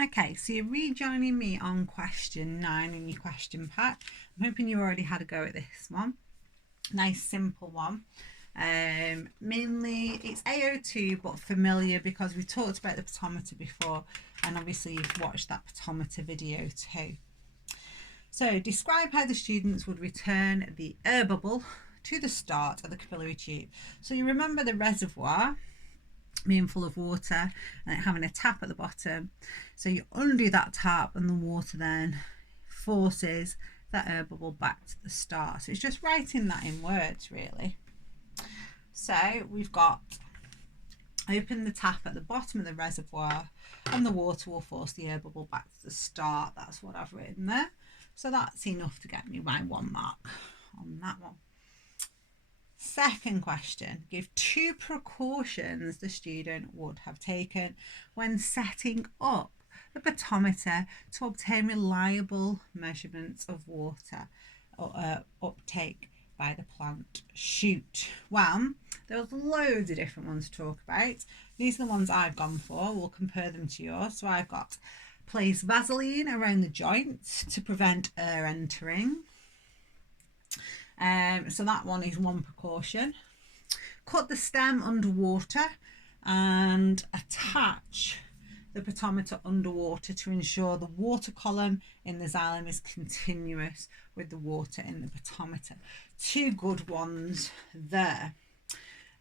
Okay, so you're rejoining me on question 9 in your question pack. I'm hoping you already had a go at this one. Nice simple one. Mainly it's AO2 but familiar because we talked about the pedometer before, and obviously you've watched that pedometer video too. So describe how the students would return the air bubble to the start of the capillary tube. So you remember the reservoir being full of water and it having a tap at the bottom. So you undo that tap and the water then forces that air bubble back to the start. So it's just writing that in words really. So we've got open the tap at the bottom of the reservoir and the water will force the air bubble back to the start. That's what I've written there. So that's enough to get me my 1 mark on that one. Second question, give 2 precautions the student would have taken when setting up the pedometer to obtain reliable measurements of water uptake by the plant shoot. Well, there's loads of different ones to talk about. These are the ones I've gone for. We'll compare them to yours. So I've got place Vaseline around the joints to prevent air entering. So that one is one precaution. Cut the stem underwater and attach the pedometer underwater to ensure the water column in the xylem is continuous with the water in the pedometer. 2 good ones there.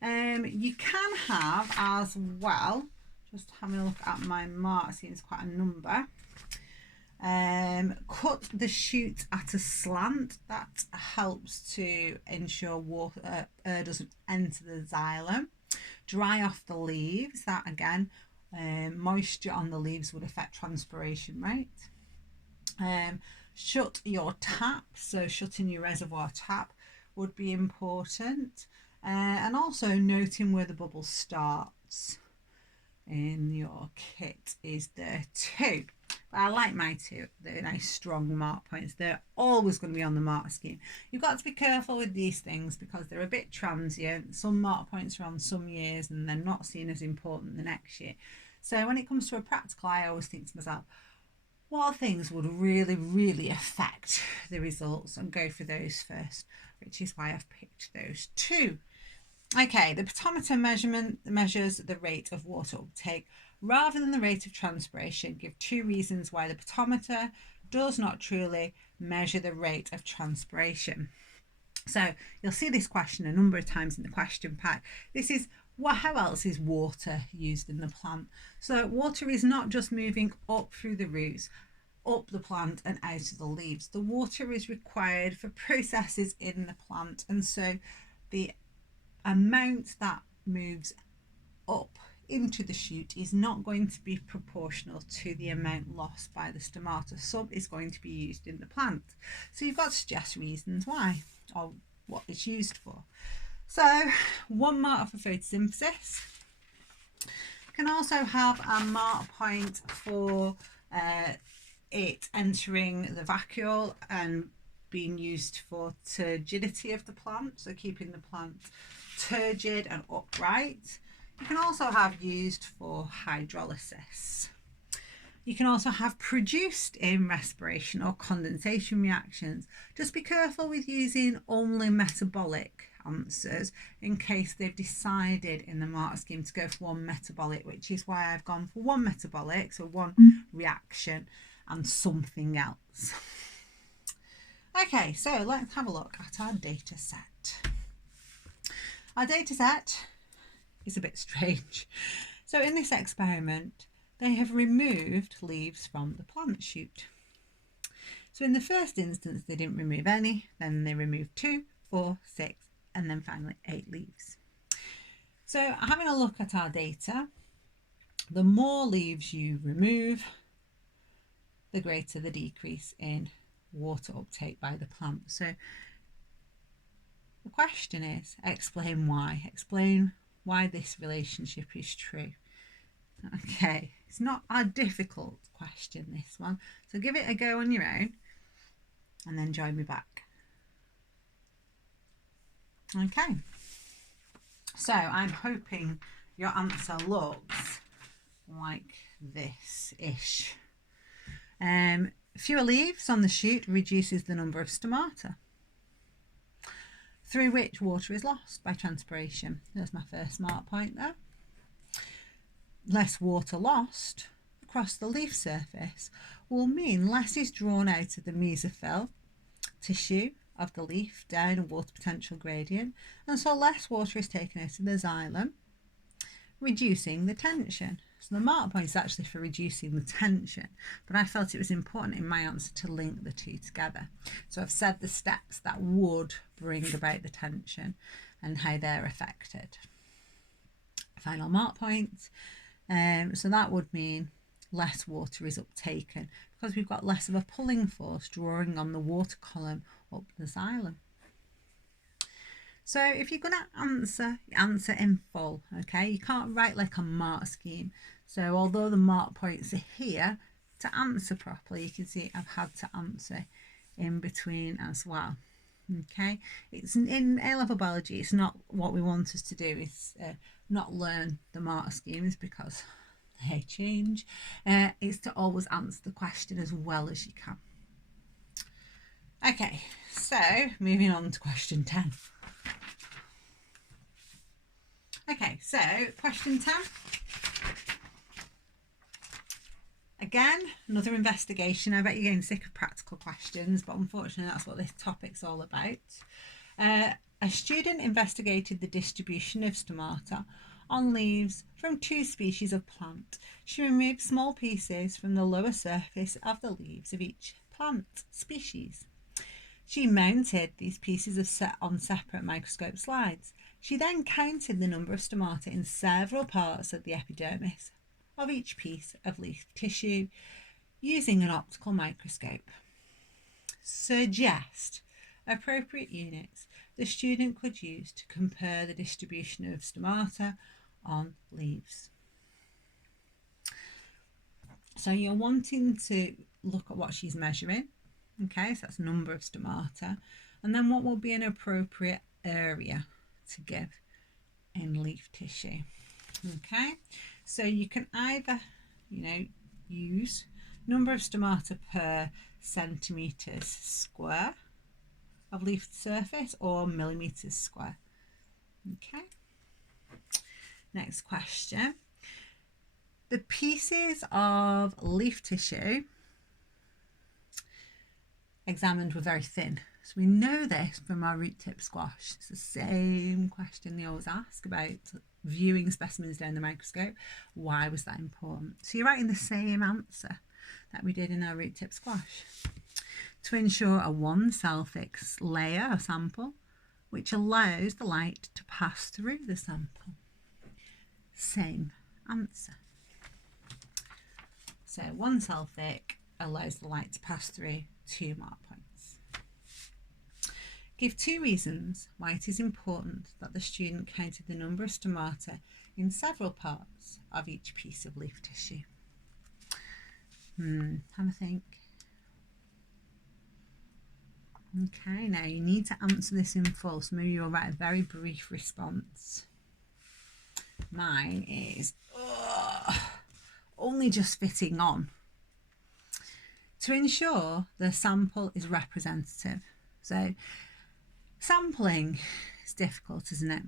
You can have as well, just having a look at my mark, seeing it's quite a number. Cut the shoot at a slant. That helps to ensure water doesn't enter the xylem. Dry off the leaves. That again, moisture on the leaves would affect transpiration rate. Shut your tap. So shutting your reservoir tap would be important. And also noting where the bubble starts in your kit is there too. But I like my 2, they're nice strong mark points. They're always going to be on the mark scheme. You've got to be careful with these things because they're a bit transient. Some mark points are on some years and they're not seen as important the next year. So when it comes to a practical, I always think to myself, what things would really affect the results, and go for those first, which is why I've picked those 2. Okay, the pedometer measurement measures the rate of water uptake rather than the rate of transpiration. Give 2 reasons why the pedometer does not truly measure the rate of transpiration. So you'll see this question a number of times in the question pack. This is how else is water used in the plant? So water is not just moving up through the roots, up the plant and out of the leaves. The water is required for processes in the plant, and so the amount that moves up into the shoot is not going to be proportional to the amount lost by the stomata. Some is going to be used in the plant. So you've got to suggest reasons why or what it's used for. So 1 mark for photosynthesis. You can also have a mark point for it entering the vacuole and being used for turgidity of the plant, so keeping the plant turgid and upright. You can also have used for hydrolysis. You can also have produced in respiration or condensation reactions. Just be careful with using only metabolic answers in case they've decided in the mark scheme to go for 1 metabolic, which is why I've gone for 1 metabolic, so 1 reaction and something else. Okay, so let's have a look at our data set. Our data set is a bit strange. So in this experiment, they have removed leaves from the plant shoot. So in the first instance, they didn't remove any, then they removed 2, 4, 6, and then finally 8 leaves. So having a look at our data, the more leaves you remove, the greater the decrease in water uptake by the plant. So the question is, explain why. Explain why this relationship is true. Okay, it's not a difficult question, this one. So give it a go on your own and then join me back. Okay, so I'm hoping your answer looks like this-ish. Fewer leaves on the shoot reduces the number of stomata, through which water is lost by transpiration. There's my first mark point there. Less water lost across the leaf surface will mean less is drawn out of the mesophyll tissue of the leaf down a water potential gradient, and so less water is taken out of the xylem, reducing the tension. So the mark point is actually for reducing the tension, but I felt it was important in my answer to link the two together. So I've said the steps that would bring about the tension and how they're affected. Final mark point. So that would mean less water is uptaken because we've got less of a pulling force drawing on the water column up the xylem. So if you're going to answer in full, okay? You can't write like a mark scheme. So although the mark points are here, to answer properly, you can see I've had to answer in between as well. Okay, it's in A-level biology, it's not what we want us to do, is not learn the mark schemes because they change. It's to always answer the question as well as you can. Okay, so moving on to question 10. Okay, so question 10. Again, another investigation. I bet you're getting sick of practical questions, but unfortunately that's what this topic's all about. A student investigated the distribution of stomata on leaves from 2 species of plant. She removed small pieces from the lower surface of the leaves of each plant species. She mounted these pieces on separate microscope slides. She then counted the number of stomata in several parts of the epidermis of each piece of leaf tissue using an optical microscope. Suggest appropriate units the student could use to compare the distribution of stomata on leaves. So you're wanting to look at what she's measuring. Okay, so that's number of stomata, and then what will be an appropriate area to give in leaf tissue. Okay, so you can either, use number of stomata per centimetres square of leaf surface or millimetres square. Okay, next question. The pieces of leaf tissue examined were very thin. So we know this from our root tip squash. It's the same question they always ask about viewing specimens down the microscope. Why was that important? So you're writing the same answer that we did in our root tip squash. To ensure a 1 cell thick layer of sample, which allows the light to pass through the sample. Same answer. So 1 cell thick allows the light to pass through, 2 mark points. Give 2 reasons why it is important that the student counted the number of stomata in several parts of each piece of leaf tissue. Have a think. Okay, now you need to answer this in full, so maybe you'll write a very brief response. Mine is only just fitting on. To ensure the sample is representative. So sampling is difficult, isn't it?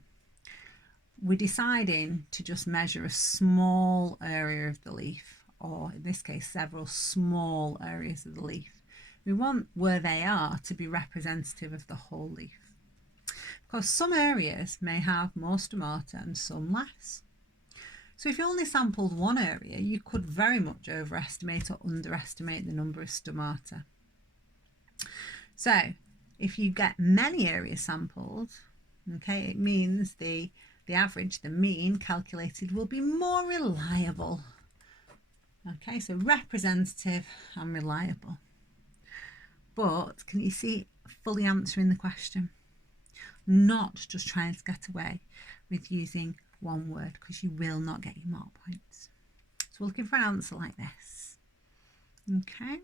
We're deciding to just measure a small area of the leaf, or in this case several small areas of the leaf. We want where they are to be representative of the whole leaf. Because some areas may have more stomata and some less. So if you only sampled one area, you could very much overestimate or underestimate the number of stomata. So if you get many areas sampled, okay, it means the average, the mean calculated, will be more reliable. Okay, so representative and reliable. But can you see fully answering the question? Not just trying to get away with using one word, because you will not get your mark points. So we're looking for an answer like this. Okay.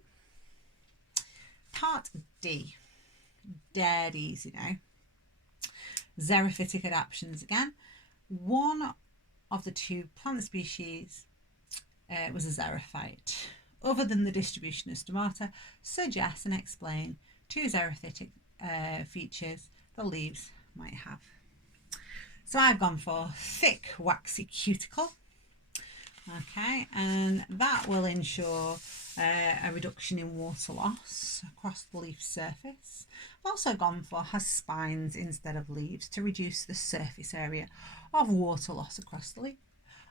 Part D. Dead easy now. Xerophytic adaptions again. One of the 2 plant species was a xerophyte. other than the distribution of stomata, suggest and explain two xerophytic features the leaves might have. So I've gone for thick waxy cuticle. Okay, and that will ensure a reduction in water loss across the leaf surface. I've also gone for has spines instead of leaves to reduce the surface area of water loss across the leaf.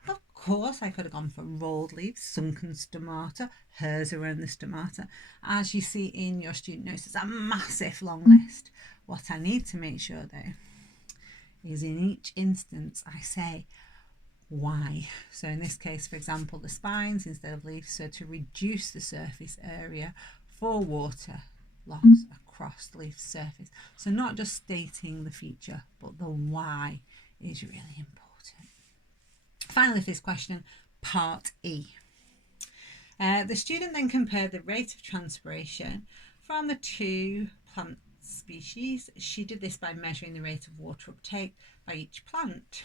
Of course, I could have gone for rolled leaves, sunken stomata, hairs around the stomata. As you see in your student notes, it's a massive long list. What I need to make sure though is in each instance I say why. So in this case, for example, the spines instead of leaves, so to reduce the surface area for water loss across the leaf surface. So not just stating the feature, but the why is really important. Finally, for this question, part E. The student then compared the rate of transpiration from the two plant species. She did this by measuring the rate of water uptake by each plant.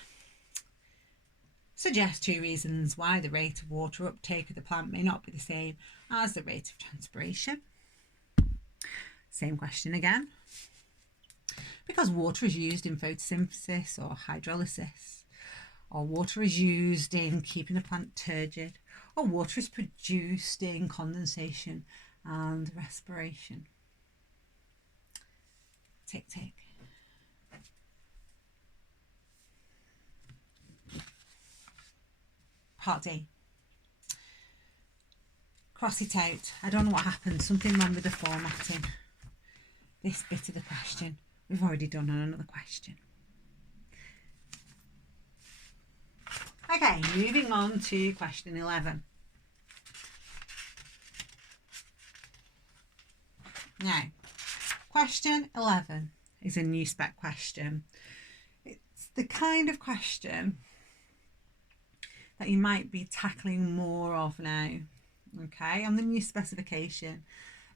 Suggest two reasons why the rate of water uptake of the plant may not be the same as the rate of transpiration. Same question again. Because water is used in photosynthesis or hydrolysis, or water is used in keeping the plant turgid, or water is produced in condensation and respiration. Tick, tick. Part D. Cross it out. I don't know what happened. Something wrong with the formatting. This bit of the question we've already done on another question. Okay, moving on to question 11. Now, question 11 is a new spec question. It's the kind of question that you might be tackling more of now. Okay, on the new specification,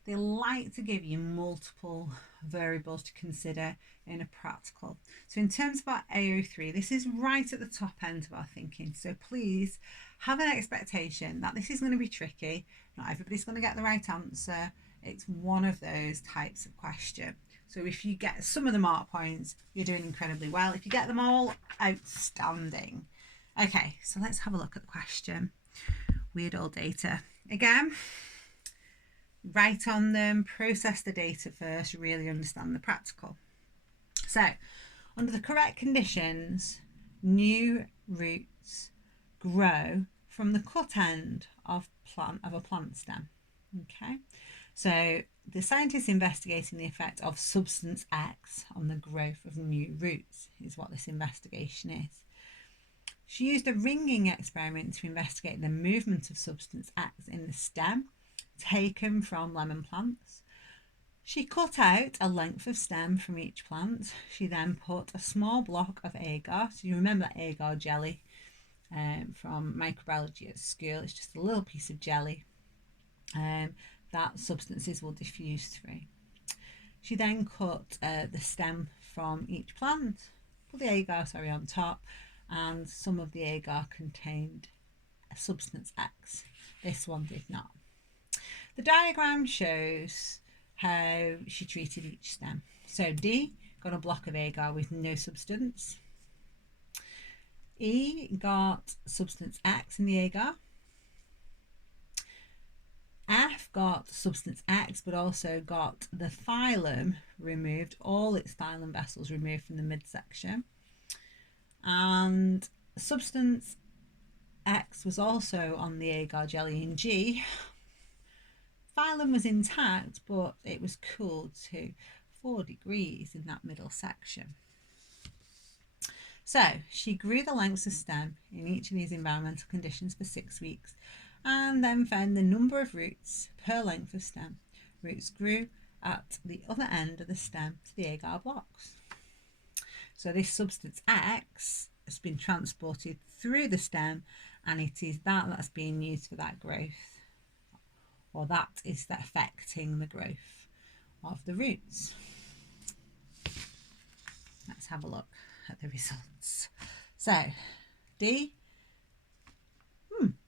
they like to give you multiple variables to consider in a practical. So in terms of our AO3, this is right at the top end of our thinking. So please have an expectation that this is going to be tricky. Not everybody's going to get the right answer. It's one of those types of question. So if you get some of the mark points, you're doing incredibly well. If you get them all, outstanding. Okay, so let's have a look at the question. Weird old data. Again, write on them, process the data first, really understand the practical. So, under the correct conditions, new roots grow from the cut end of a plant stem. Okay, so the scientists investigating the effect of substance X on the growth of new roots is what this investigation is. She used a ringing experiment to investigate the movement of substance X in the stem taken from lemon plants. She cut out a length of stem from each plant. She then put a small block of agar. So you remember agar jelly from microbiology at school. It's just a little piece of jelly that substances will diffuse through. She then cut the stem from each plant, put the agar on top, and some of the agar contained a substance X. This one did not. The diagram shows how she treated each stem. So D got a block of agar with no substance. E got substance X in the agar. F got substance X but also got the phylum removed, all its phylum vessels removed from the midsection. And substance X was also on the agar jelly in G. Phylum was intact, but it was cooled to 4 degrees in that middle section. So she grew the lengths of stem in each of these environmental conditions for 6 weeks and then found the number of roots per length of stem. Roots grew at the other end of the stem to the agar blocks. So this substance X has been transported through the stem, and it is that's being used for that growth, or that is affecting the growth of the roots. Let's have a look at the results. So D,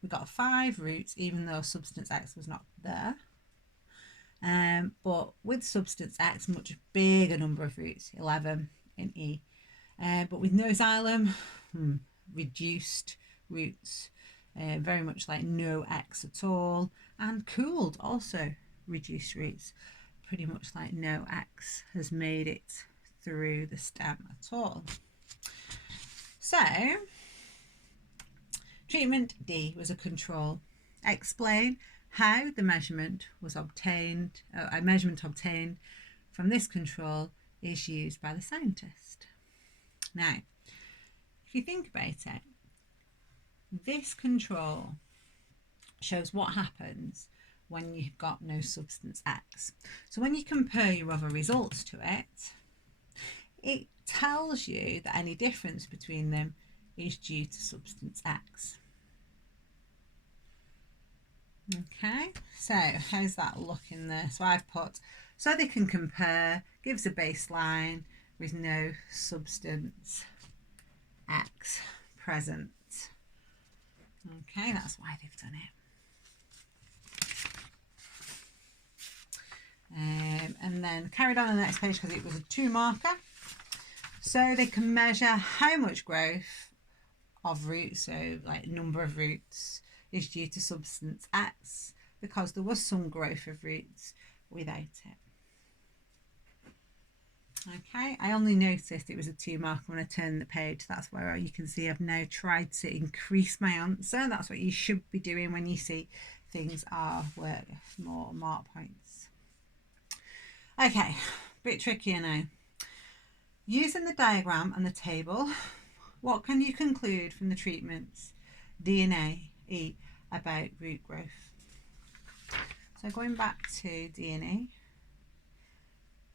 we got 5 roots, even though substance X was not there. But with substance X, much bigger number of roots, 11 in E. But with no xylem, reduced roots, very much like no X at all. And cooled, also reduced roots, pretty much like no X has made it through the stem at all. So, treatment D was a control. Explain how the measurement was obtained, a measurement obtained from this control is used by the scientist. Now, if you think about it, this control shows what happens when you've got no substance X. So when you compare your other results to it, it tells you that any difference between them is due to substance X. Okay, so how's that looking there? So I've put, so they can compare, gives a baseline with no substance X present. Okay, that's why they've done it. And then carried on the next page because it was a 2 marker. So they can measure how much growth of roots, so like number of roots, is due to substance X, because there was some growth of roots without it. Okay, I only noticed it was a 2 marker when I turned the page. That's where you can see I've now tried to increase my answer. That's what you should be doing when you see things are worth more mark points. Okay, a bit trickier now. Using the diagram and the table, what can you conclude from the treatments D and E about root growth? So going back to D and E,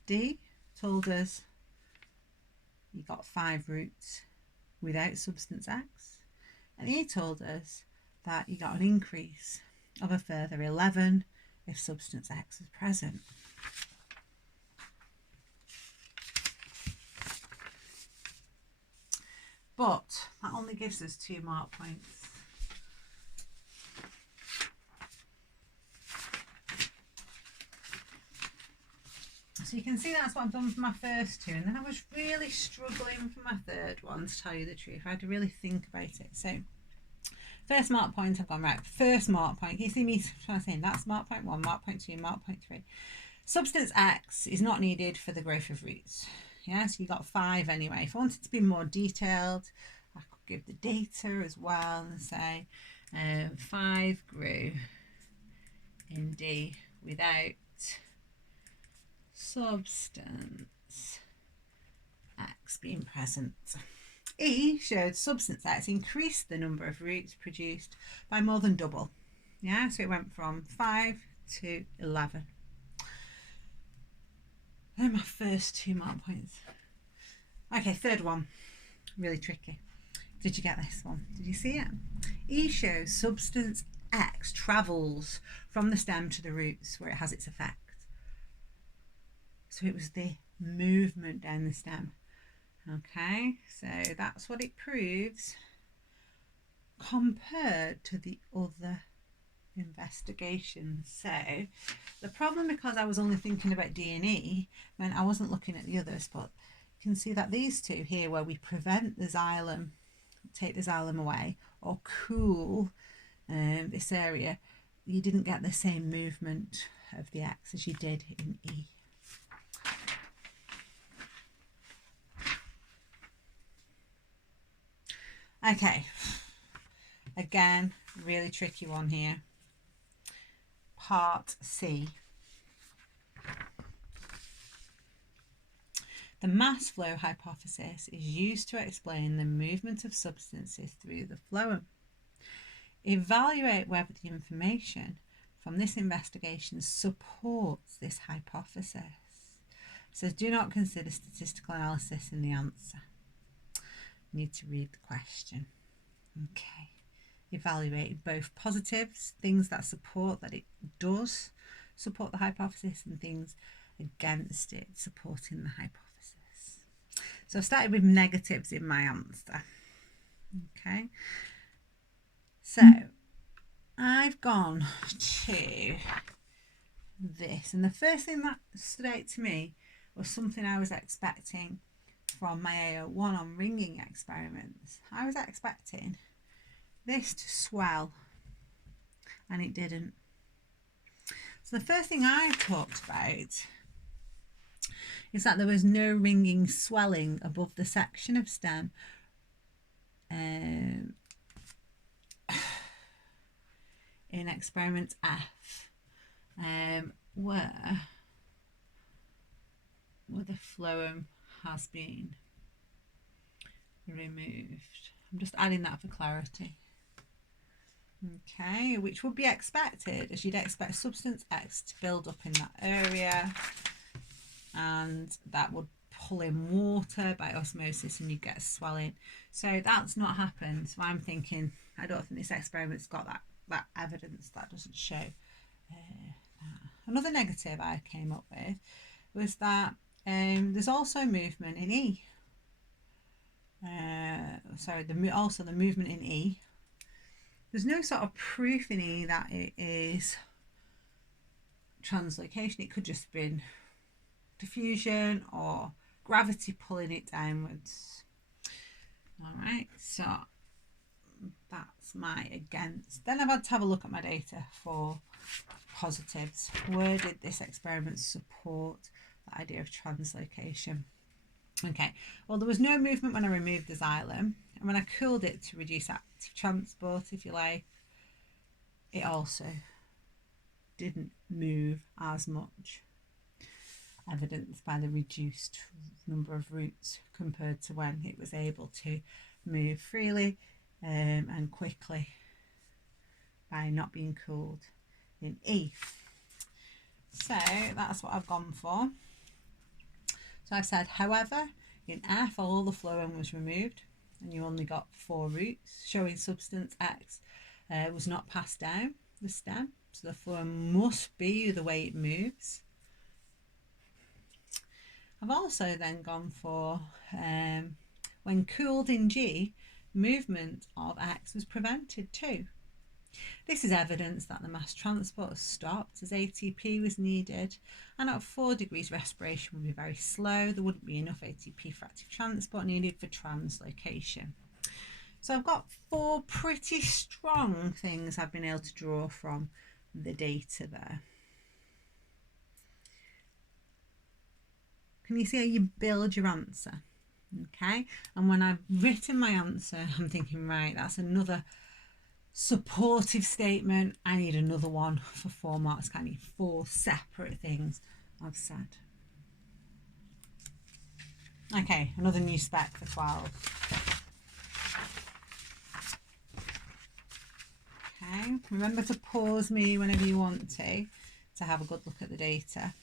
D told us you got 5 roots without substance X, and E told us that you got an increase of a further 11 if substance X is present. But that only gives us 2 mark points. So you can see that's what I've done for my first 2, and then I was really struggling for my third one, to tell you the truth. I had to really think about it. So first mark point I've gone right. First mark point, can you see me trying to say that's mark point 1, mark point 2, mark point 3. Substance X is not needed for the growth of roots. Yeah, so you got 5 anyway. If I wanted to be more detailed, I could give the data as well and say 5 grew in D without substance X being present. E showed substance X increased the number of roots produced by more than double. Yeah, so it went from 5 to 11. They're my first 2 mark points. Okay, third one, really tricky. Did you get this one? Did you see it? E shows substance X travels from the stem to the roots where it has its effect. So it was the movement down the stem. Okay, so that's what it proves compared to the other investigations. So the problem, because I was only thinking about D and E, meant I wasn't looking at the others, but you can see that these 2 here, where we prevent the xylem, take the xylem away, or cool this area, you didn't get the same movement of the X as you did in E. Okay, again, really tricky one here. Part C. The mass flow hypothesis is used to explain the movement of substances through the phloem. Evaluate whether the information from this investigation supports this hypothesis. So do not consider statistical analysis in the answer. You need to read the question. Okay. Evaluate both positives, things that support that it does support the hypothesis, and things against it supporting the hypothesis. So I started with negatives in my answer. Okay. So I've gone to this, and the first thing that stood out to me was something I was expecting from my AO1 on ringing experiments. I was expecting this to swell, and it didn't. So the first thing I talked about is that there was no ringing swelling above the section of stem in experiment F, where the phloem has been removed. I'm just adding that for clarity. Okay, which would be expected, as you'd expect substance X to build up in that area, and that would pull in water by osmosis and you get swelling. So that's not happened. So I'm thinking, I don't think this experiment's got that evidence. That doesn't show that. Another negative I came up with was that there's also movement in E. Also the movement in E. There's no sort of proof in E that it is translocation. It could just have been diffusion or gravity pulling it downwards. All right, so that's my against. Then I've had to have a look at my data for positives. Where did this experiment support the idea of translocation? Okay, well, there was no movement when I removed the xylem, and when I cooled it to reduce active transport, if you like, it also didn't move as much, evidenced by the reduced number of routes compared to when it was able to move freely and quickly by not being cooled in E. So that's what I've gone for. So I've said, however, in F, all the phloem was removed and you only got 4 routes, showing substance X was not passed down the stem. So the phloem must be the way it moves. I've also then gone for, when cooled in G, movement of X was prevented too. This is evidence that the mass transport stopped as ATP was needed, and at 4 degrees respiration would be very slow. There wouldn't be enough ATP for active transport needed for translocation. So I've got 4 pretty strong things I've been able to draw from the data there. Can you see how you build your answer? Okay, and when I've written my answer, I'm thinking, right, that's another supportive statement. I need another one for 4 marks. I need 4 separate things I've said. Okay, another new spec for 12. Okay, remember to pause me whenever you want to have a good look at the data.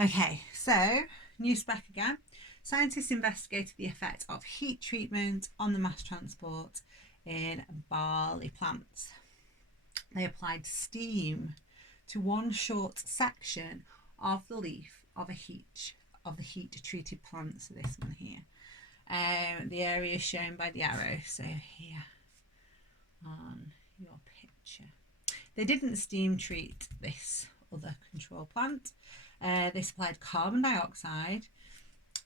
Okay, so new spec again. Scientists investigated the effect of heat treatment on the mass transport in barley plants. They applied steam to one short section of the leaf of the heat treated plant. So this one here, the area is shown by the arrow. So here on your picture, they didn't steam treat this other control plant. They supplied carbon dioxide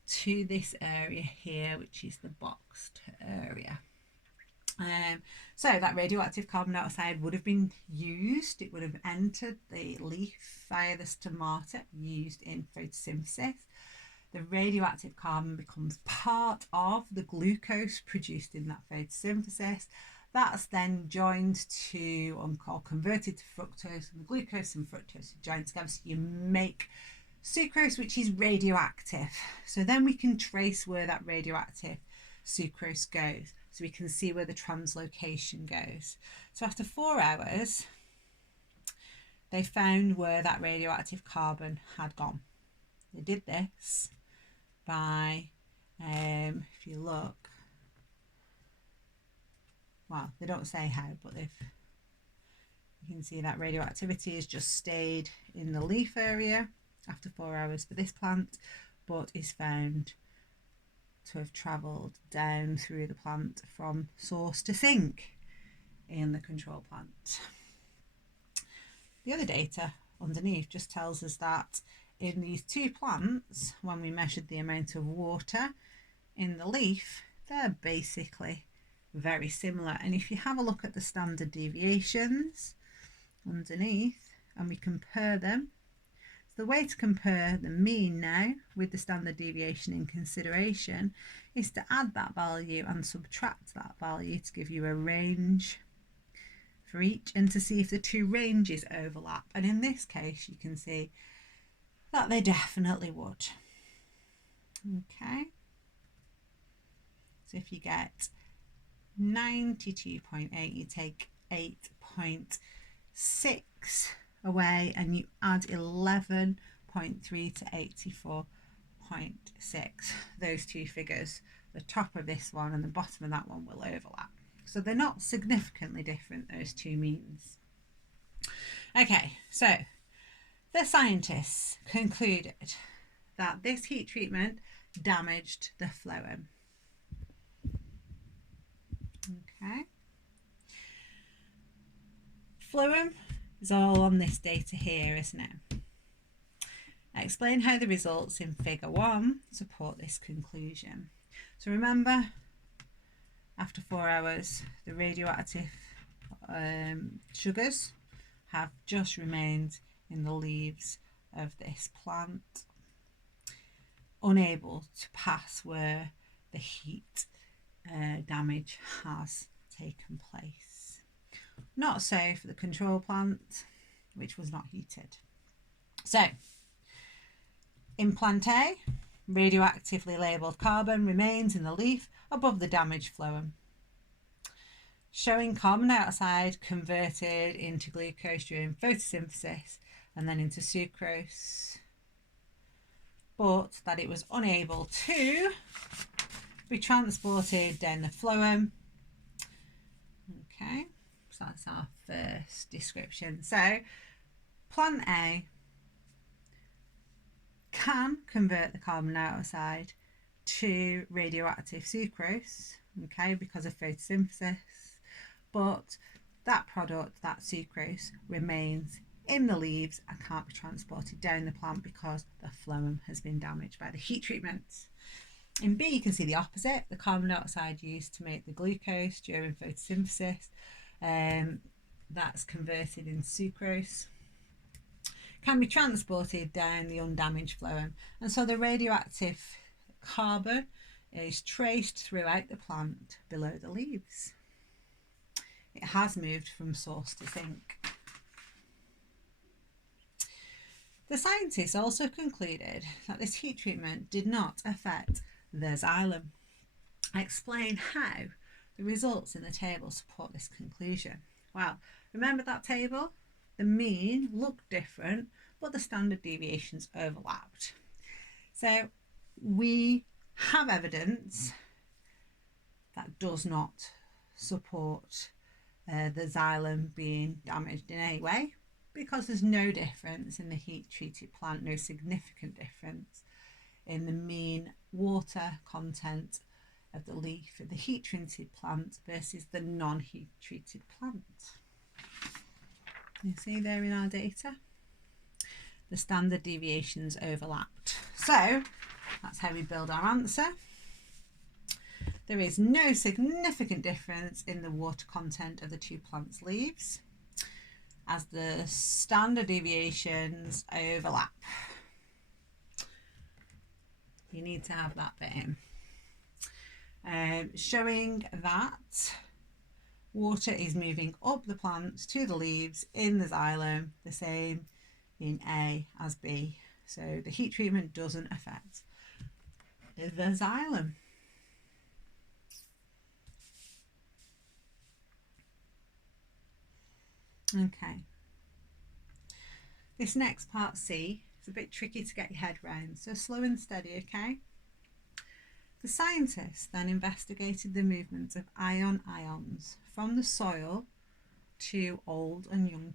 to this area here, which is the boxed area. So that radioactive carbon dioxide would have been used. It would have entered the leaf via the stomata, used in photosynthesis. The radioactive carbon becomes part of the glucose produced in that photosynthesis. That's then joined to, or converted to fructose, and the glucose and fructose are joined together, so you make sucrose, which is radioactive. So then we can trace where that radioactive sucrose goes. So we can see where the translocation goes. So after 4 hours, they found where that radioactive carbon had gone. They did this by, if you look, well, they don't say how, but you can see that radioactivity has just stayed in the leaf area after 4 hours for this plant, but is found to have travelled down through the plant from source to sink in the control plant. The other data underneath just tells us that in these two plants, when we measured the amount of water in the leaf, they're basically very similar. And if you have a look at the standard deviations underneath and we compare them, the way to compare the mean now with the standard deviation in consideration is to add that value and subtract that value to give you a range for each and to see if the two ranges overlap. And in this case, you can see that they definitely would. Okay. So if you get 92.8, you take 8.6 away and you add 11.3 to 84.6. Those two figures, the top of this one and the bottom of that one, will overlap. So they're not significantly different, those two means. Okay, so the scientists concluded that this heat treatment damaged the phloem. Okay. Phloem is all on this data here, isn't it? Explain how the results in figure 1 support this conclusion. So remember, after 4 hours, the radioactive sugars have just remained in the leaves of this plant, unable to pass where the heat damage has taken place. Not so for the control plant, which was not heated. So, in plant A, radioactively labelled carbon remains in the leaf above the damaged phloem, showing carbon dioxide converted into glucose during photosynthesis and then into sucrose, but that it was unable to be transported down the phloem. Okay, so that's our first description. So plant A can convert the carbon dioxide to radioactive sucrose, okay, because of photosynthesis, but that product, that sucrose, remains in the leaves and can't be transported down the plant because the phloem has been damaged by the heat treatment. In B, you can see the opposite. The carbon dioxide used to make the glucose during photosynthesis, that's converted in sucrose, can be transported down the undamaged phloem. And so the radioactive carbon is traced throughout the plant below the leaves. It has moved from source to sink. The scientists also concluded that this heat treatment did not affect the xylem. I explain how the results in the table support this conclusion. Well, remember that table? The mean looked different, but the standard deviations overlapped. So we have evidence that does not support the xylem being damaged in any way, because there's no difference in the heat treated plant, no significant difference in the mean water content of the leaf of the heat treated plant versus the non-heat treated plant. You see there in our data, the standard deviations overlapped. So that's how we build our answer. There is no significant difference in the water content of the two plants' leaves, as the standard deviations overlap. You need to have that bit in. Showing that water is moving up the plants to the leaves in the xylem, the same in A as B. So the heat treatment doesn't affect the xylem. Okay. This next part C is a bit tricky to get your head round, so slow and steady, okay? The scientists then investigated the movement of ions from the soil to old and young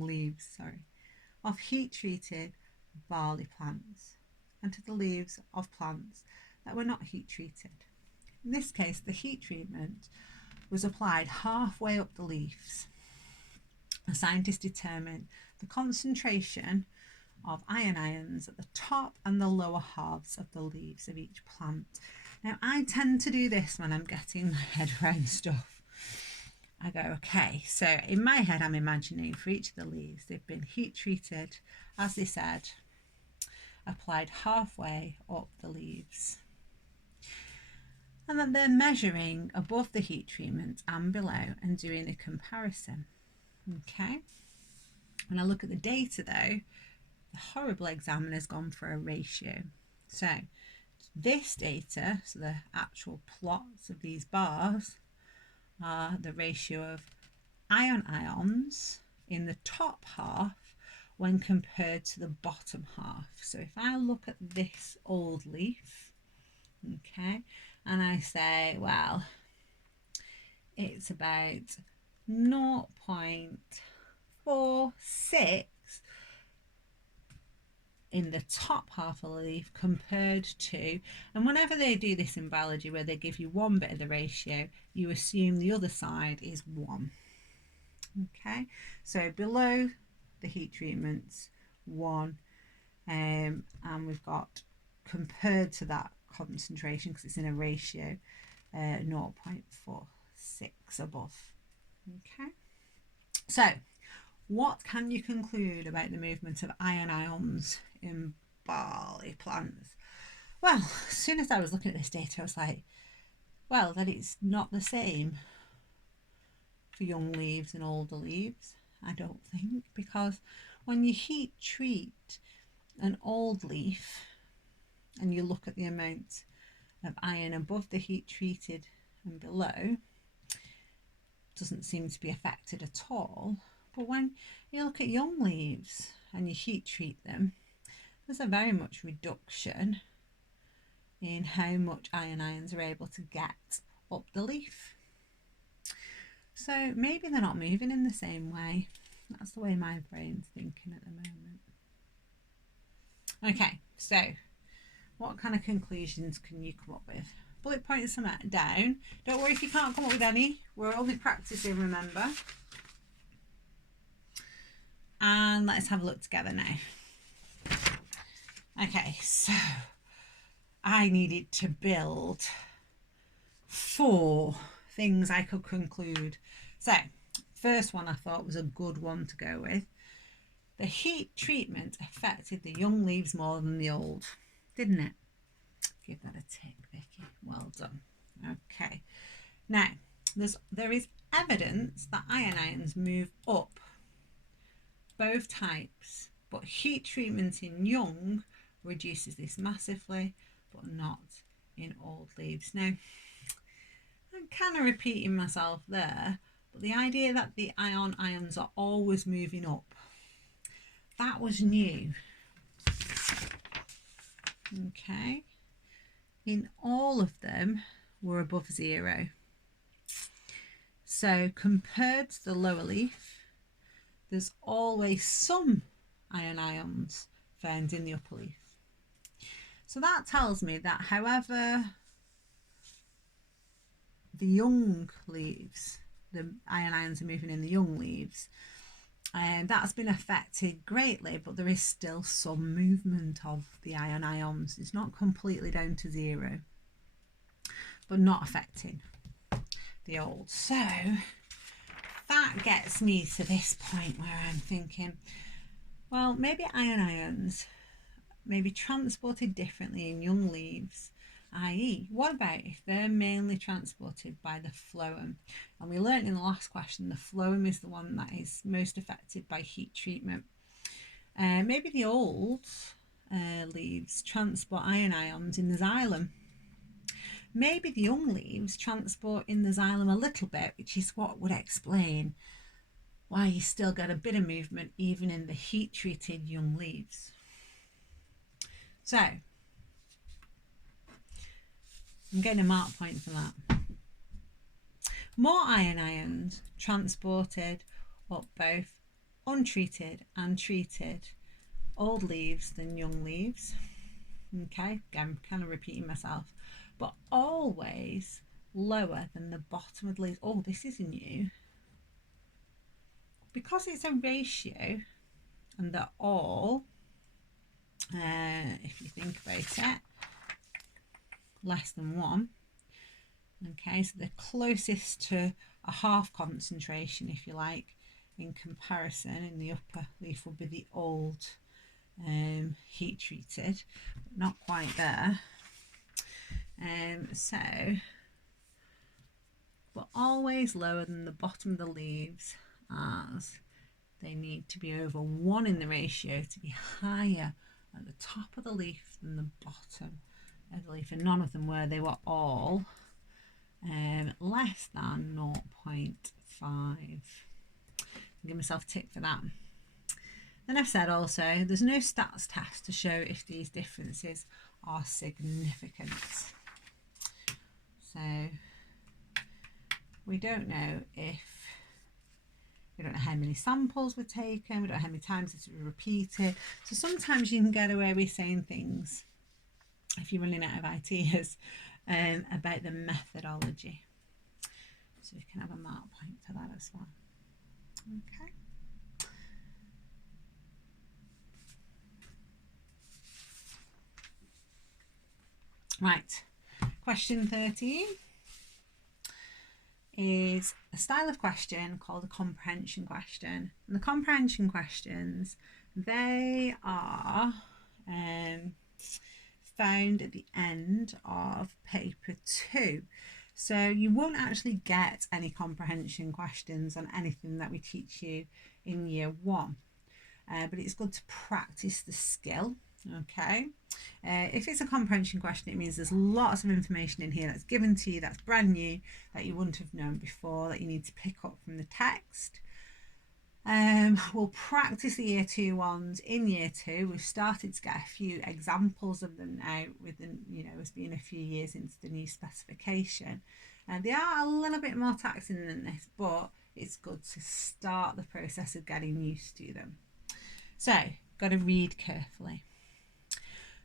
leaves, of heat-treated barley plants and to the leaves of plants that were not heat-treated. In this case, the heat treatment was applied halfway up the leaves. The scientists determined the concentration of ions at the top and the lower halves of the leaves of each plant. Now, I tend to do this when I'm getting my head around stuff. I go, okay, so in my head, I'm imagining for each of the leaves, they've been heat treated, as they said, applied halfway up the leaves. And then they're measuring above the heat treatment and below and doing a comparison. Okay. When I look at the data though, the horrible examiner's gone for a ratio. So this data, so the actual plots of these bars, are the ratio of ions in the top half when compared to the bottom half. So if I look at this old leaf, okay, and I say, well, it's about 0.46 in the top half of the leaf compared to, and whenever they do this in biology where they give you one bit of the ratio, you assume the other side is 1. Okay, so below the heat treatments 1, and we've got compared to that concentration, because it's in a ratio, 0.46 above. Okay, so what can you conclude about the movement of ions in barley plants? Well, as soon as I was looking at this data, I was like, well, that it's not the same for young leaves and older leaves, I don't think, because when you heat treat an old leaf and you look at the amount of iron above the heat treated and below, it doesn't seem to be affected at all. But when you look at young leaves and you heat treat them, there's a very much reduction in how much ions are able to get up the leaf. So maybe they're not moving in the same way. That's the way my brain's thinking at the moment. Okay, so what kind of conclusions can you come up with? Bullet points some down. Don't worry if you can't come up with any. We're only practicing, remember. And let's have a look together now. Okay, so I needed to build 4 things I could conclude. So first one I thought was a good one to go with. The heat treatment affected the young leaves more than the old, didn't it? Give that a tick, Vicky. Well done. Okay. Now, there is evidence that ions move up, both types, but heat treatment in young reduces this massively, but not in old leaves. Now, I'm kind of repeating myself there, but the idea that the ions are always moving up, that was new. Okay. In all of them were above 0. So compared to the lower leaf, there's always some ions found in the upper leaf. So that tells me that however the young leaves, the ions are moving in the young leaves, and that's been affected greatly, but there is still some movement of the ions. It's not completely down to 0, but not affecting the old. So that gets me to this point where I'm thinking, well, maybe ions may be transported differently in young leaves, i.e. what about if they're mainly transported by the phloem? And we learned in the last question the phloem is the one that is most affected by heat treatment. Maybe the old leaves transport ions in the xylem. Maybe the young leaves transport in the xylem a little bit, which is what would explain why you still get a bit of movement even in the heat treated young leaves. So I'm getting a mark point for that. More ions transported up both untreated and treated old leaves than young leaves. Okay, again, kind of repeating myself, but always lower than the bottom of the leaves. Oh, this is new. Because it's a ratio and they're all, if you think about it, less than 1. Okay, so the closest to a half concentration, if you like, in comparison in the upper leaf will be the old heat treated, but not quite there. So, but always lower than the bottom of the leaves, as they need to be over 1 in the ratio to be higher at the top of the leaf than the bottom of the leaf, and none of them were. They were all less than 0.5. Give myself a tick for that. Then I've said also there's no stats test to show if these differences are significant. So we don't know how many samples were taken, we don't know how many times it was repeated. So sometimes you can get away with saying things, if you're running out of ideas, about the methodology. So you can have a mark point to that as well. Okay. Right, question 13 is a style of question called a comprehension question. And the comprehension questions, they are found at the end of paper 2. So you won't actually get any comprehension questions on anything that we teach you in year 1, but it's good to practice the skill. Okay, if it's a comprehension question, it means there's lots of information in here that's given to you that's brand new, that you wouldn't have known before, that you need to pick up from the text. We'll practice the year 2 ones in year 2. We've started to get a few examples of them now, within, us being a few years into the new specification, and they are a little bit more taxing than this, but it's good to start the process of getting used to them. So, got to read carefully.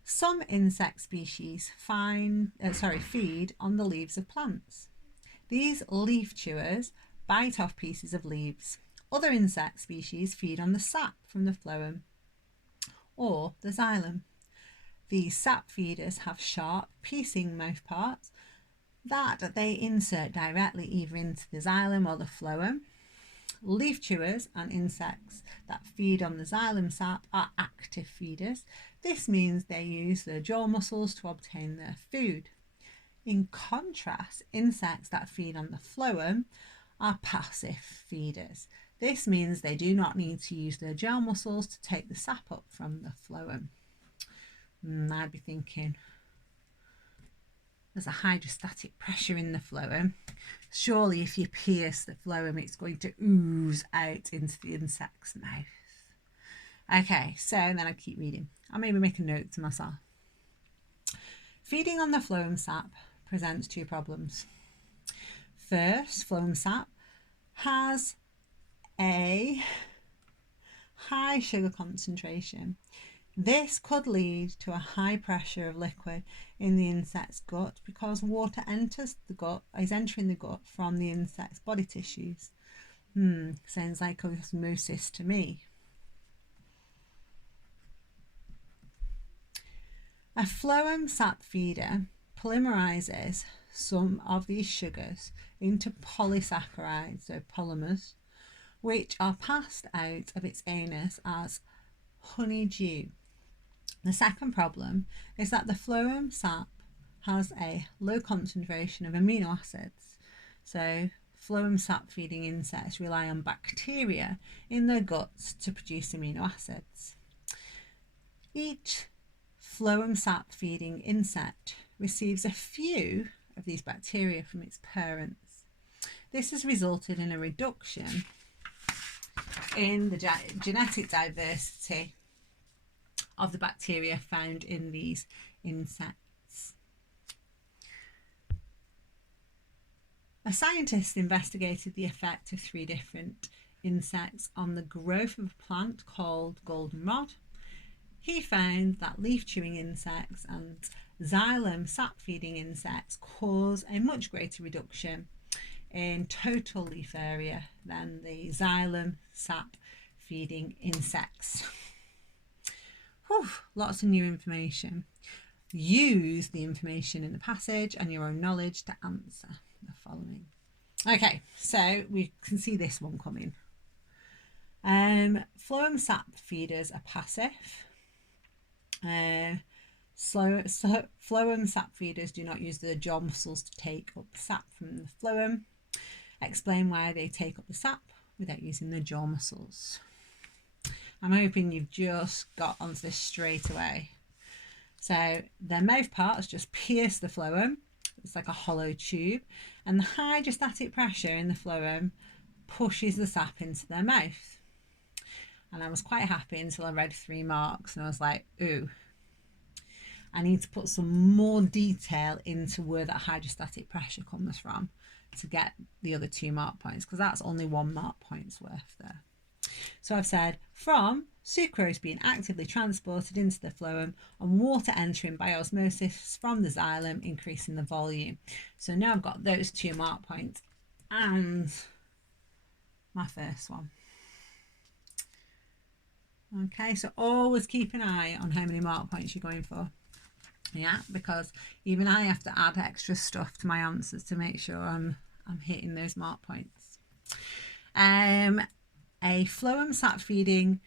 Some insect species feed on the leaves of plants. These leaf chewers bite off pieces of leaves. Other insect species feed on the sap from the phloem or the xylem. These sap feeders have sharp, piercing mouthparts that they insert directly either into the xylem or the phloem. Leaf chewers and insects that feed on the xylem sap are active feeders. This means they use their jaw muscles to obtain their food. In contrast, insects that feed on the phloem are passive feeders. This means they do not need to use their jaw muscles to take the sap up from the phloem. I'd be thinking, there's a hydrostatic pressure in the phloem. Surely if you pierce the phloem, it's going to ooze out into the insect's mouth. Okay, so then I keep reading. I'll maybe make a note to myself. Feeding on the phloem sap presents 2 problems. First, phloem sap has a high sugar concentration. This could lead to a high pressure of liquid in the insect's gut because water is entering the gut from the insect's body tissues. Sounds like osmosis to me. A phloem sap feeder polymerizes some of these sugars into polysaccharides, so polymers, which are passed out of its anus as honeydew. The second problem is that the phloem sap has a low concentration of amino acids. So phloem sap feeding insects rely on bacteria in their guts to produce amino acids. Each phloem sap feeding insect receives a few of these bacteria from its parents. This has resulted in a reduction in the genetic diversity of the bacteria found in these insects. A scientist investigated the effect of 3 different insects on the growth of a plant called goldenrod. He found that leaf chewing insects and xylem sap feeding insects cause a much greater reduction in total leaf area than the xylem sap feeding insects. Whew, lots of new information. Use the information in the passage and your own knowledge to answer the following. Okay, so we can see this one coming. Phloem sap feeders are passive. Phloem sap feeders do not use the jaw muscles to take up the sap from the phloem. Explain why they take up the sap without using the jaw muscles. I'm hoping you've just got onto this straight away. So their mouth parts just pierce the phloem. It's like a hollow tube, and the hydrostatic pressure in the phloem pushes the sap into their mouth. And I was quite happy until I read 3 marks and I was like, ooh, I need to put some more detail into where that hydrostatic pressure comes from to get the other 2 mark points, because that's only 1 mark point's worth there. So I've said from sucrose being actively transported into the phloem and water entering by osmosis from the xylem, increasing the volume. So now I've got those 2 mark points and my first one. Okay, so always keep an eye on how many mark points you're going for. Yeah, because even I have to add extra stuff to my answers to make sure I'm hitting those mark points. A phloem sap feeding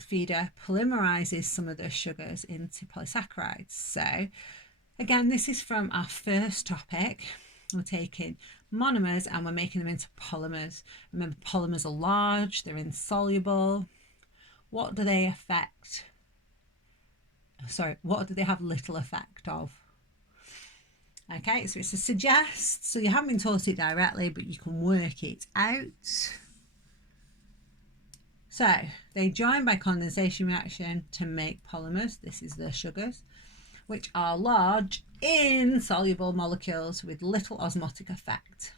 feeder polymerizes some of the sugars into polysaccharides. So again, this is from our first topic. We're taking monomers and we're making them into polymers. Remember, polymers are large, they're insoluble. What do they affect? Sorry, what do they have little effect of? Okay, so it's a suggest. So you haven't been taught it directly, but you can work it out. So they join by condensation reaction to make polymers. This is the sugars, which are large, insoluble molecules with little osmotic effect.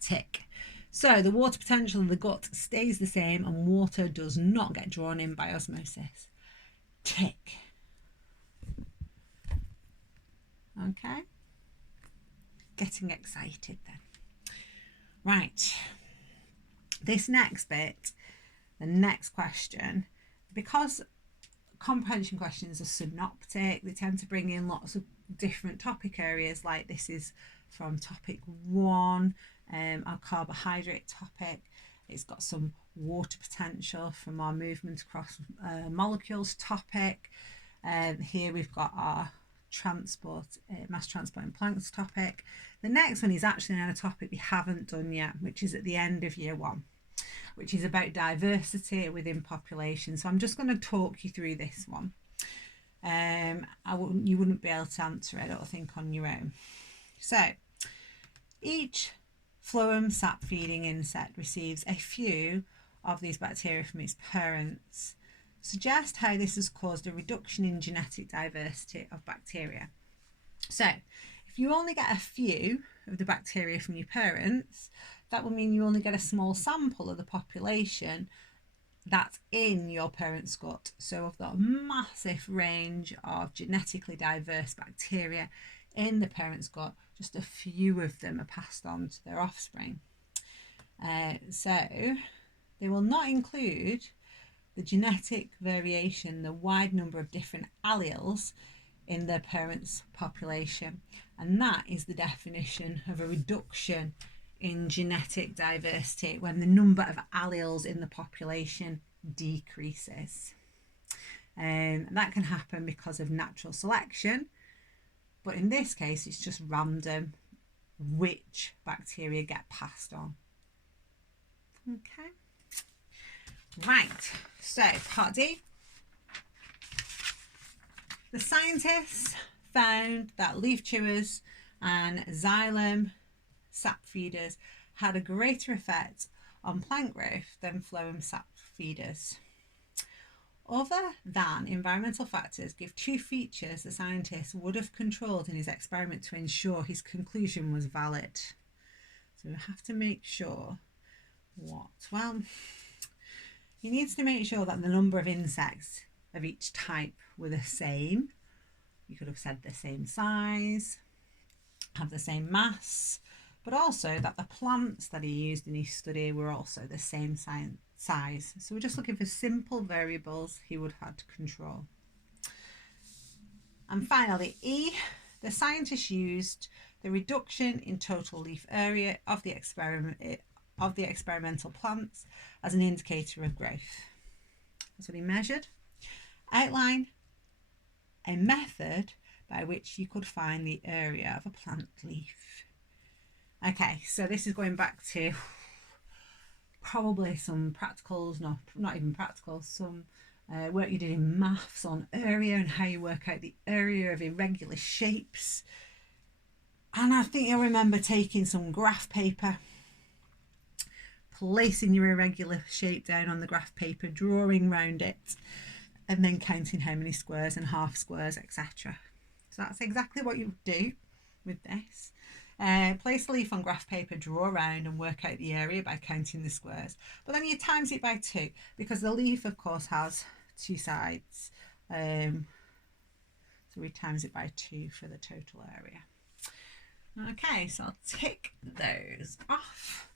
Tick. So the water potential of the gut stays the same and water does not get drawn in by osmosis. Tick. Okay. Getting excited then. Right. This next bit, the next question, because comprehension questions are synoptic, they tend to bring in lots of different topic areas. Like this is from topic 1, our carbohydrate topic. It's got some water potential from our movement across molecules topic. Here we've got our mass transport in plants topic. The next one is actually on a topic we haven't done yet, which is at the end of year 1, which is about diversity within population. So I'm just going to talk you through this one. You wouldn't be able to answer it, I don't think, on your own. So each phloem sap feeding insect receives a few of these bacteria from its parents. Suggest how this has caused a reduction in genetic diversity of bacteria. So if you only get a few of the bacteria from your parents, that will mean you only get a small sample of the population that's in your parent's gut. So I've got a massive range of genetically diverse bacteria in the parent's gut. Just a few of them are passed on to their offspring. So they will not include the genetic variation, the wide number of different alleles in their parents' population. And that is the definition of a reduction in genetic diversity, when the number of alleles in the population decreases. That can happen because of natural selection, but in this case it's just random which bacteria get passed on. Okay, right, so part D. The scientists found that leaf chewers and xylem sap feeders had a greater effect on plant growth than phloem sap feeders. Other than environmental factors give 2 features the scientist would have controlled in his experiment to ensure his conclusion was valid. So we have to make sure what? Well, he needs to make sure that the number of insects of each type were the same, You could have said the same size, have the same mass, but also that the plants that he used in his study were also the same size. So we're just looking for simple variables he would have had to control. And finally, E, the scientists used the reduction in total leaf area of the experimental plants as an indicator of growth. That's what he measured. Outline a method by which you could find the area of a plant leaf. Okay, so this is going back to probably some practicals, not even practicals, some work you did in maths on area and how you work out the area of irregular shapes. And I think I remember taking some graph paper, placing your irregular shape down on the graph paper, drawing round it, and then counting how many squares and half squares, etc. So that's exactly what you would do with this. Place a leaf on graph paper, draw around and work out the area by counting the squares. But then you times it by 2 because the leaf, of course, has 2 sides. So we times it by 2 for the total area. Okay, so I'll tick those off.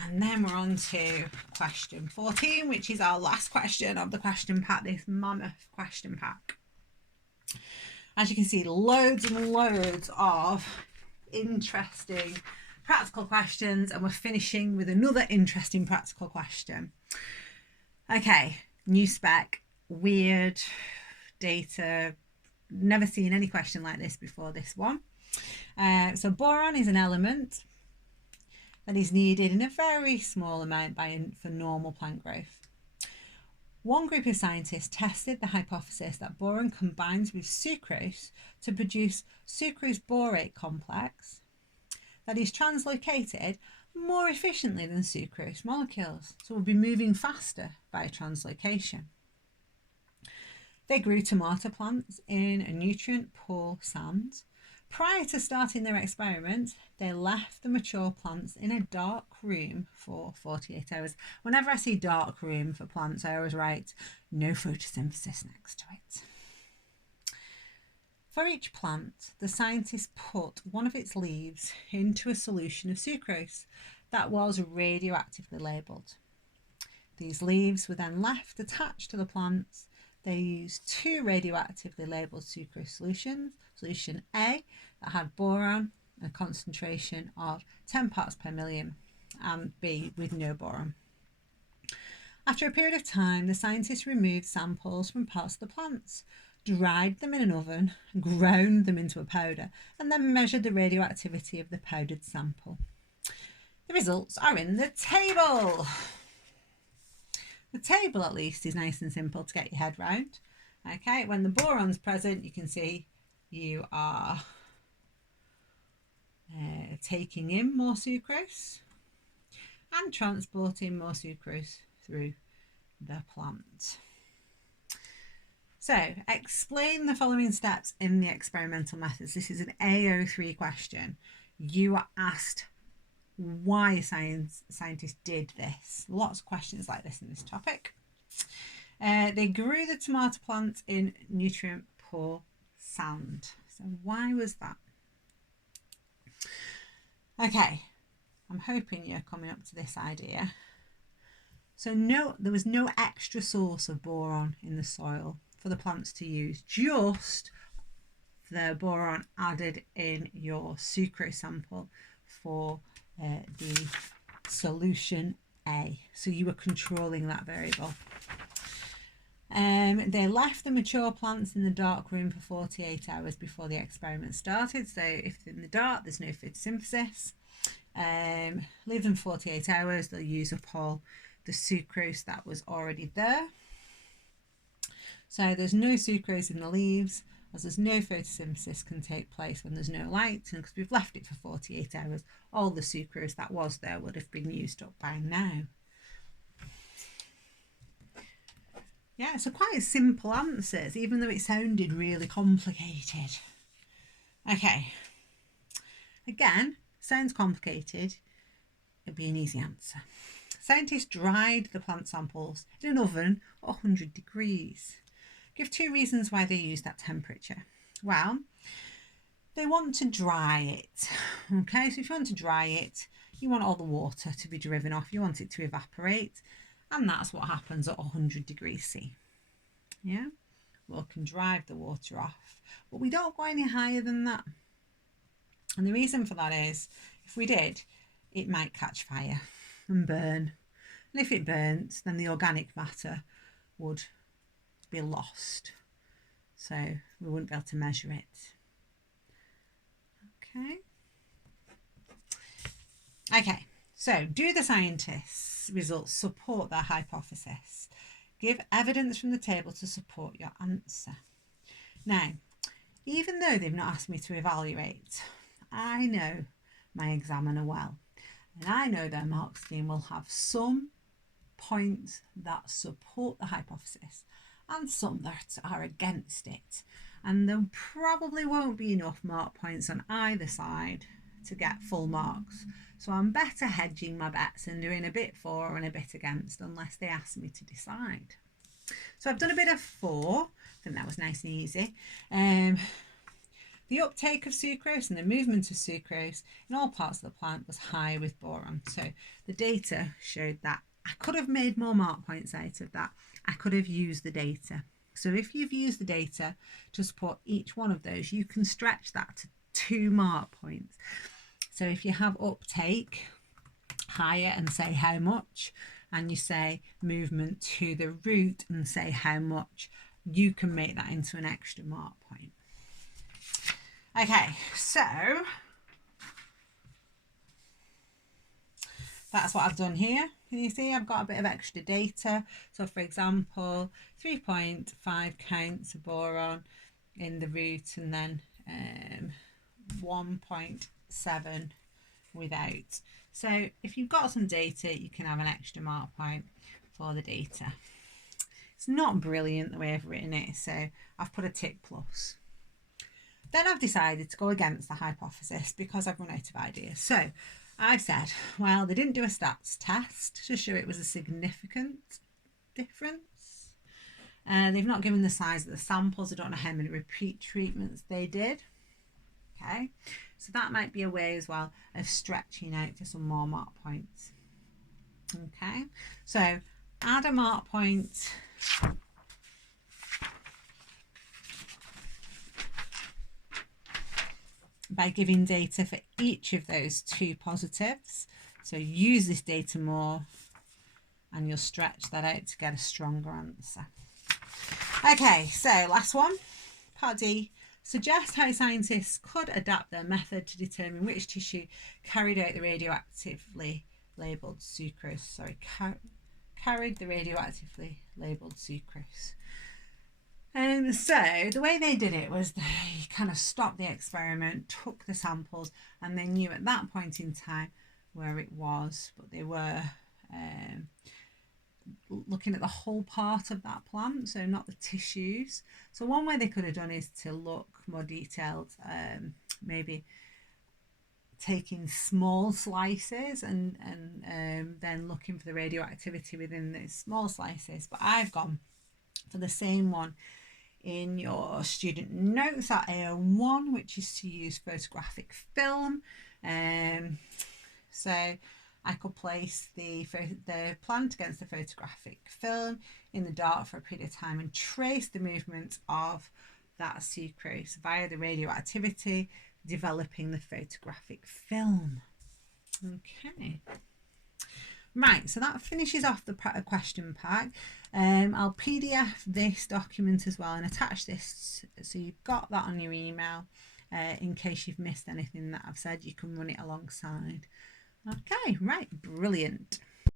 And then we're on to question 14, which is our last question of the question pack, this mammoth question pack. As you can see, loads and loads of interesting practical questions, and we're finishing with another interesting practical question. Okay, new spec, weird data, never seen any question like this before this one. So boron is an element that is needed in a very small amount for normal plant growth. One group of scientists tested the hypothesis that boron combines with sucrose to produce sucrose borate complex that is translocated more efficiently than sucrose molecules, so we'll be moving faster by translocation. They grew tomato plants in a nutrient-poor sand. Prior to starting their experiment, they left the mature plants in a dark room for 48 hours. Whenever I see dark room for plants, I always write no photosynthesis next to it. For each plant, the scientists put one of its leaves into a solution of sucrose that was radioactively labelled. These leaves were then left attached to the plants. They used 2 radioactively labelled sucrose solutions, solution A that had boron, a concentration of 10 parts per million, and B with no boron. After a period of time, the scientists removed samples from parts of the plants, dried them in an oven, ground them into a powder, and then measured the radioactivity of the powdered sample. The results are in the table. The table, at least, is nice and simple to get your head round. Okay, when the boron's present, you can see you are taking in more sucrose and transporting more sucrose through the plant. So, explain the following steps in the experimental methods. This is an AO3 question. You are asked why scientists did this. Lots of questions like this in this topic. They grew the tomato plants in nutrient-poor sand. So why was that? Okay, I'm hoping you're coming up to this idea. So there was no extra source of boron in the soil for the plants to use, just the boron added in your sucrose sample for the solution A. So you were controlling that variable. They left the mature plants in the dark room for 48 hours before the experiment started. So if in the dark, there's no photosynthesis. Leave them 48 hours, they'll use up all the sucrose that was already there. So there's no sucrose in the leaves, as there's no photosynthesis can take place when there's no light, and because we've left it for 48 hours, all the sucrose that was there would have been used up by now. Yeah, so quite simple answers, even though it sounded really complicated. Okay, again, sounds complicated, it'd be an easy answer. Scientists dried the plant samples in an oven at 100 degrees. Give 2 reasons why they used that temperature. Well, they want to dry it. Okay, so if you want to dry it, you want all the water to be driven off. You want it to evaporate. And that's what happens at 100 degrees C. Yeah, we can drive the water off. But we don't go any higher than that. And the reason for that is, if we did, it might catch fire and burn. And if it burnt, then the organic matter would be lost. So we wouldn't be able to measure it. Okay, so do the scientists' results support their hypothesis? Give evidence from the table to support your answer. Now, even though they've not asked me to evaluate, I know my examiner well, and I know their mark scheme will have some points that support the hypothesis and some that are against it. And there probably won't be enough mark points on either side to get full marks. So I'm better hedging my bets and doing a bit for and a bit against unless they ask me to decide. So I've done a bit of 4. I think that was nice and easy. The uptake of sucrose and the movement of sucrose in all parts of the plant was high with boron. So the data showed that. I could have made more mark points out of that. I could have used the data. So if you've used the data to support each one of those, you can stretch that to 2 mark points. So if you have uptake higher and say how much, and you say movement to the root and say how much, you can make that into an extra mark point. Okay, so that's what I've done here. Can you see I've got a bit of extra data? So for example, 3.5 counts of boron in the root, and then 1.7 without. So if you've got some data, you can have an extra mark point for the data. It's not brilliant the way I've written it, so I've put a tick plus. Then I've decided to go against the hypothesis because I've run out of ideas. So I've said, well, they didn't do a stats test to show it was a significant difference. They've not given the size of the samples. I don't know how many repeat treatments they did. Okay, so that might be a way as well of stretching out to some more mark points. Okay, so add a mark point by giving data for each of those 2 positives. So use this data more and you'll stretch that out to get a stronger answer. Okay, so last one, part D. Suggest how scientists could adapt their method to determine which tissue carried out the radioactively labelled sucrose. Carried the radioactively labelled sucrose. So the way they did it was they kind of stopped the experiment, took the samples, and they knew at that point in time where it was, but they were looking at the whole part of that plant, so not the tissues. So one way they could have done is to look more detailed, maybe taking small slices and then looking for the radioactivity within those small slices. But I've gone for the same one in your student notes at AO1, which is to use photographic film. So I could place the plant against the photographic film in the dark for a period of time and trace the movement of that sucrose via the radioactivity, developing the photographic film. Okay. Right, so that finishes off the question pack. I'll PDF this document as well and attach this so you've got that on your email. In case you've missed anything that I've said, you can run it alongside. Okay, right, brilliant.